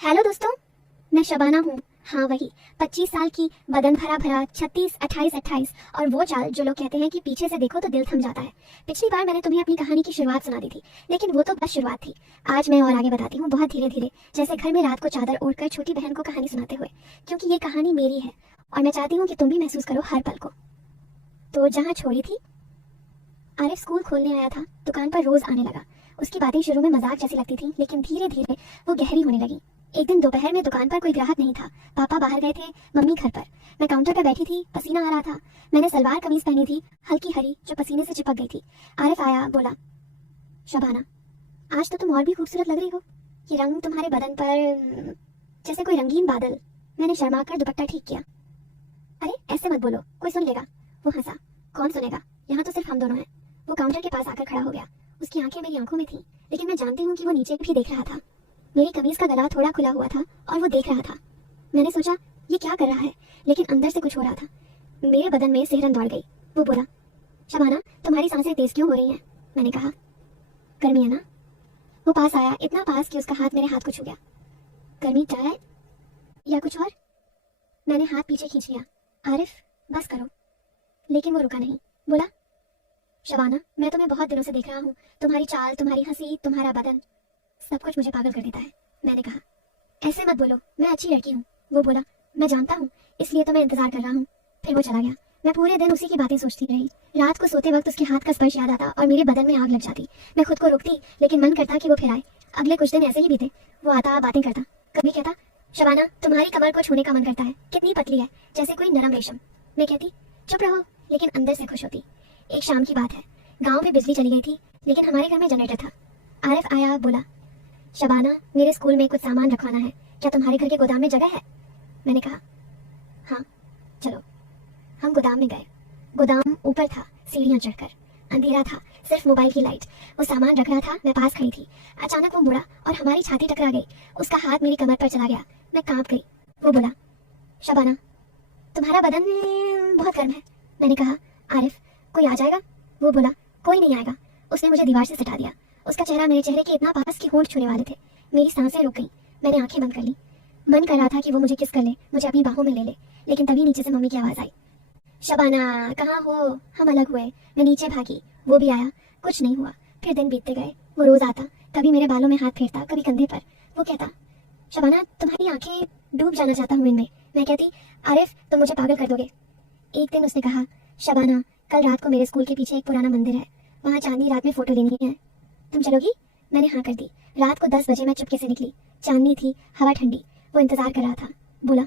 Hello दोस्तों, मैं शबाना हूँ। हाँ वही 25 साल की, बदन भरा भरा, 36, 28, 28 और वो चाल जो लोग कहते हैं कि पीछे से देखो तो दिल थम जाता है। पिछली बार मैंने तुम्हें अपनी कहानी की शुरुआत सुना दी थी, लेकिन वो तो बस शुरुआत थी। आज मैं और आगे बताती हूँ, बहुत धीरे धीरे, जैसे घर में रात को चादर ओढ़कर छोटी बहन को कहानी सुनाते हुए, क्योंकि ये कहानी मेरी है और मैं चाहती हूँ कि तुम भी महसूस करो हर पल को। तो जहाँ छोड़ी थी, आरिफ स्कूल खोलने आया था। दुकान पर रोज आने लगा। उसकी बातें शुरू में मजाक जैसी लगती थी, लेकिन धीरे धीरे वो गहरी होने लगी। एक दिन दोपहर में दुकान पर कोई ग्राहक नहीं था। पापा बाहर गए थे, मम्मी घर पर। मैं काउंटर पर बैठी थी, पसीना आ रहा था। मैंने सलवार कमीज पहनी थी, हल्की हरी, जो पसीने से चिपक गई थी। आरिफ आया, बोला, शबाना, आज तो तुम और भी खूबसूरत लग रही हो। ये रंग तुम्हारे बदन पर जैसे कोई रंगीन बादल। मैंने शर्मा कर दुपट्टा ठीक किया। अरे ऐसे मत बोलो, कोई सुन लेगा। वो हंसा। कौन सुनेगा, यहाँ तो सिर्फ हम दोनों हैं। वो काउंटर के पास आकर खड़ा हो गया। उसकी आंखें मेरी आंखों में थी, लेकिन मैं जानती हूँ कि वो नीचे भी देख रहा था। मेरी कमीज का गला थोड़ा खुला हुआ था और वो देख रहा था। मैंने सोचा, ये क्या कर रहा है, लेकिन अंदर से कुछ हो रहा था। मेरे बदन में सिहरन दौड़ गई। वो बोला, शबाना, तुम्हारी सांसें तेज क्यों हो रही हैं? मैंने कहा, गर्मी है ना। वो पास आया, इतना पास कि उसका हाथ मेरे हाथ को छू गया। गर्मी चाय या कुछ और? मैंने हाथ पीछे खींच लिया। आरिफ, बस करो। लेकिन वो रुका नहीं। बोला, शबाना, मैं तुम्हें बहुत दिनों से देख रहा हूँ। तुम्हारी चाल, तुम्हारी हंसी, तुम्हारा बदन, सब कुछ मुझे पागल कर देता है। मैंने कहा, ऐसे मत बोलो, मैं अच्छी लड़की हूँ। वो बोला, मैं जानता हूँ, इसलिए तो मैं इंतजार कर रहा हूँ। फिर वो चला गया। मैं पूरे दिन उसी की बातें सोचती रही। रात को सोते वक्त उसके हाथ का स्पर्श याद आता और मेरे बदन में आग लग जाती। मैं खुद को रोकती, लेकिन मन करता कि वो फिर आए। अगले कुछ दिन ऐसे ही बीते। वो आता, बातें करता। कभी कहता, शबाना, तुम्हारी कमर को छूने का मन करता है, कितनी पतली है, जैसे कोई नरम रेशम। मैं कहती, चुप रहो, लेकिन अंदर से खुश होती। एक शाम की बात है। गांव में बिजली चली गई थी, लेकिन हमारे घर में जनरेटर था। आरिफ आया, बोला, शबाना, मेरे स्कूल में कुछ सामान रखवाना है, क्या तुम्हारे घर के गोदाम में जगह है? मैंने कहा, हाँ, चलो। हम गोदाम में गए। गोदाम ऊपर था, सीढ़ियां चढ़कर। अंधेरा था, सिर्फ मोबाइल की लाइट। वो सामान रख रहा था, मैं पास खड़ी थी। अचानक वो मुड़ा और हमारी छाती टकरा गई। उसका हाथ मेरी कमर पर चला गया। मैं कांप गई। वो बोला, शबाना, तुम्हारा बदन बहुत गर्म है। मैंने कहा, आरिफ, कोई आ जाएगा? वो बोला, कोई नहीं आएगा। उसने मुझे दीवार से सटा दिया। उसका चेहरा मेरे चेहरे के इतना पास कि होंठ छूने वाले थे। मेरी सांसें रुक गईं। मैंने आंखें बंद कर ली। मन कर रहा था कि वो मुझे किस कर ले, मुझे अपनी बाहों में ले ले, लेकिन तभी नीचे से मम्मी की आवाज आई, शबाना, कहाँ हो? हम अलग हुए। मैं नीचे भागी, वो भी आया। कुछ नहीं हुआ। फिर दिन बीतते गए। वो रोज आता, कभी मेरे बालों में हाथ फेरता, कभी कंधे पर। वो कहता, शबाना, तुम्हारी आंखें, डूब जाना चाहता हूँ इनमें। मैं कहती, आरिफ, तुम मुझे पागल कर दोगे। एक दिन उसने कहा, शबाना, कल रात को मेरे स्कूल के पीछे एक पुराना मंदिर है, वहाँ चांदनी रात में फोटो लेनी है, तुम चलोगी? मैंने हाँ कर दी। रात को 10 बजे मैं चुपके से निकली। चांदनी थी, हवा ठंडी। वो इंतजार कर रहा था। बोला,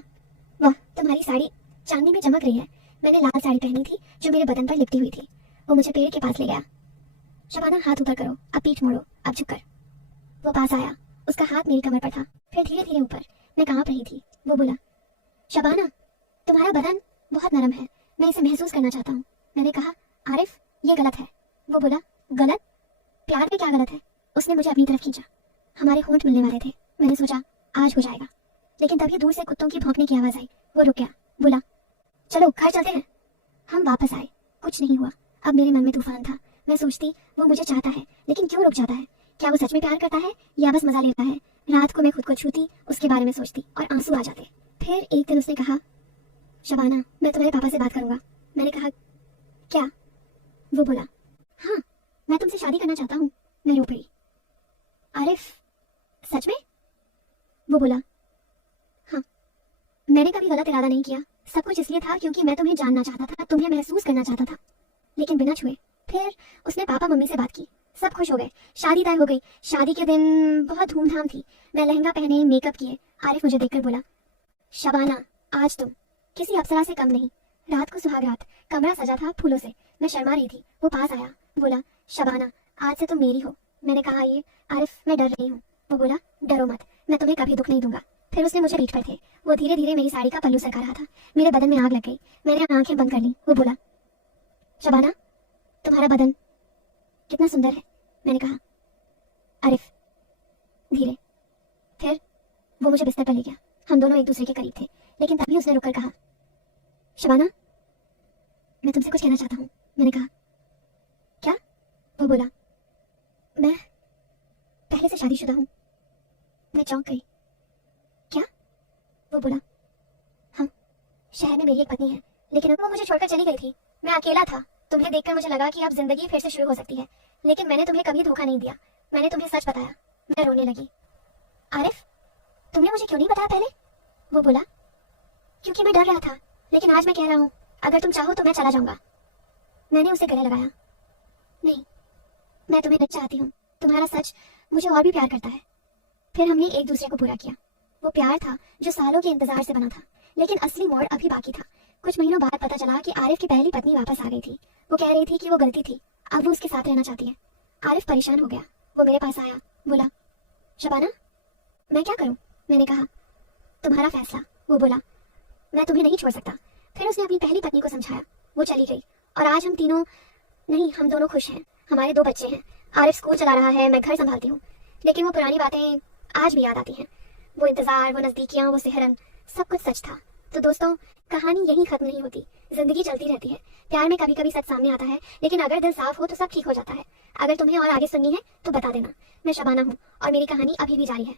वाह, तुम्हारी साड़ी चांदनी में चमक रही है। मैंने लाल साड़ी पहनी थी, जो मेरे बदन पर लिपटी हुई थी। वो मुझे पेड़ के पास ले गया। शबाना, हाथ ऊपर करो, अब पीठ मोड़ो, अब झुक कर। वो पास आया। उसका हाथ मेरी कमर पर था, फिर धीरे धीरे ऊपर। मैं कांप रही थी। वो बोला, शबाना, तुम्हारा बदन बहुत नरम है, मैं इसे महसूस करना चाहता हूँ। मैंने कहा, आरिफ, ये गलत है। वो बोला, गलत? प्यार में क्या गलत है? उसने मुझे अपनी तरफ खींचा। हमारे होंठ मिलने वाले थे। मैंने सोचा, आज हो जाएगा, लेकिन तभी दूर से कुत्तों की भौंकने की आवाज आई। वो रुक गया। बोला, चलो घर चलते हैं। हम वापस आए। कुछ नहीं हुआ। अब मेरे मन में तूफान था। मैं सोचती, वो मुझे चाहता है, लेकिन क्यों रुक जाता है? क्या वो सच में प्यार करता है या बस मजा लेता है? रात को मैं खुद को छूती, उसके बारे में सोचती और आंसू आ जाते। फिर एक दिन उसने कहा, शबाना, मैं तुम्हारे पापा से बात करूंगा। मैंने कहा, क्या? वो बोला, हाँ, मैं तुमसे शादी करना चाहता हूँ। मैं रो पड़ी। आरिफ, सच में? वो बोला, हाँ। मैंने कभी गलत इरादा नहीं किया। सब कुछ इसलिए था क्योंकि मैं तुम्हें जानना चाहता था, तुम्हें महसूस करना चाहता था, लेकिन बिना छुए। फिर उसने पापा मम्मी से बात की। सब खुश हो गए। शादी तय हो गई। शादी के दिन बहुत धूमधाम थी। मैं लहंगा पहने, मेकअप किए। आरिफ मुझे देखकर बोला, शबाना, आज तुम किसी अप्सरा से कम नहीं। रात को सुहाग रात, कमरा सजा था फूलों से। मैं शर्मा रही थी। वो पास आया, बोला, शबाना, आज से तुम मेरी हो। मैंने कहा, ये आरिफ, मैं डर रही हूँ। वो बोला, डरो मत, मैं तुम्हें कभी दुख नहीं दूंगा। फिर उसने मुझे पीठ पर थे। वो धीरे धीरे मेरी साड़ी का पल्लू सरका रहा था। मेरे बदन में आग लग गई। मैंने आंखें बंद कर ली। वो बोला, शबाना, तुम्हारा बदन कितना सुंदर है। मैंने कहा, आरिफ, धीरे। फिर वो मुझे बिस्तर पर ले गया। हम दोनों एक दूसरे के करीब थे, लेकिन तभी उसने रुककर कहा, शबाना, मैं तुमसे कुछ कहना चाहता हूँ। मैंने कहा, क्या? वो बोला, मैं पहले से शादीशुदा हूँ। मैं चौंक गई। वो बोला, हाँ, शहर में मेरी एक पत्नी है, लेकिन वो मुझे छोड़कर चली गई थी। मैं अकेला था। तुम्हें देखकर मुझे लगा कि अब जिंदगी फिर से शुरू हो सकती है, लेकिन मैंने तुम्हें कभी धोखा नहीं दिया। मैंने तुम्हें सच बताया। मैं रोने लगी। आरिफ, तुमने मुझे क्यों नहीं बताया पहले? वो बोला, क्योंकि मैं डर रहा था, लेकिन आज मैं कह रहा हूँ, अगर तुम चाहो तो मैं चला जाऊंगा। मैंने उसे गले लगाया। नहीं, मैं तुम्हें नहीं चाहती हूँ। तुम्हारा सच मुझे और भी प्यार करता है। फिर हमने एक दूसरे को पूरा किया। वो प्यार था जो सालों के इंतजार से बना था, लेकिन असली मोड़ अभी बाकी था। कुछ महीनों बाद पता चला कि आरिफ की पहली पत्नी वापस आ गई थी। वो कह रही थी कि वो गलती थी, अब वो उसके साथ रहना चाहती है। आरिफ परेशान हो गया। वो मेरे पास आया, बोला, शबाना, मैं क्या करूं? मैंने कहा, तुम्हारा फैसला। वो बोला, मैं तुम्हें नहीं छोड़ सकता। फिर उसने अपनी पहली पत्नी को समझाया। वो चली गई और आज हम तीनों नहीं, हम दोनों खुश हैं। हमारे 2 बच्चे हैं। आरिफ स्कूल चला रहा है, मैं घर संभालती हूँ। लेकिन वो पुरानी बातें आज भी याद आती हैं। वो इंतजार, वो नजदीकियां, वो सिहरन, सब कुछ सच था। तो दोस्तों, कहानी यही खत्म नहीं होती। जिंदगी चलती रहती है। प्यार में कभी कभी सच सामने आता है, लेकिन अगर दिल साफ हो तो सब ठीक हो जाता है। अगर तुम्हें और आगे सुननी है तो बता देना। मैं शबाना हूँ और मेरी कहानी अभी भी जारी है।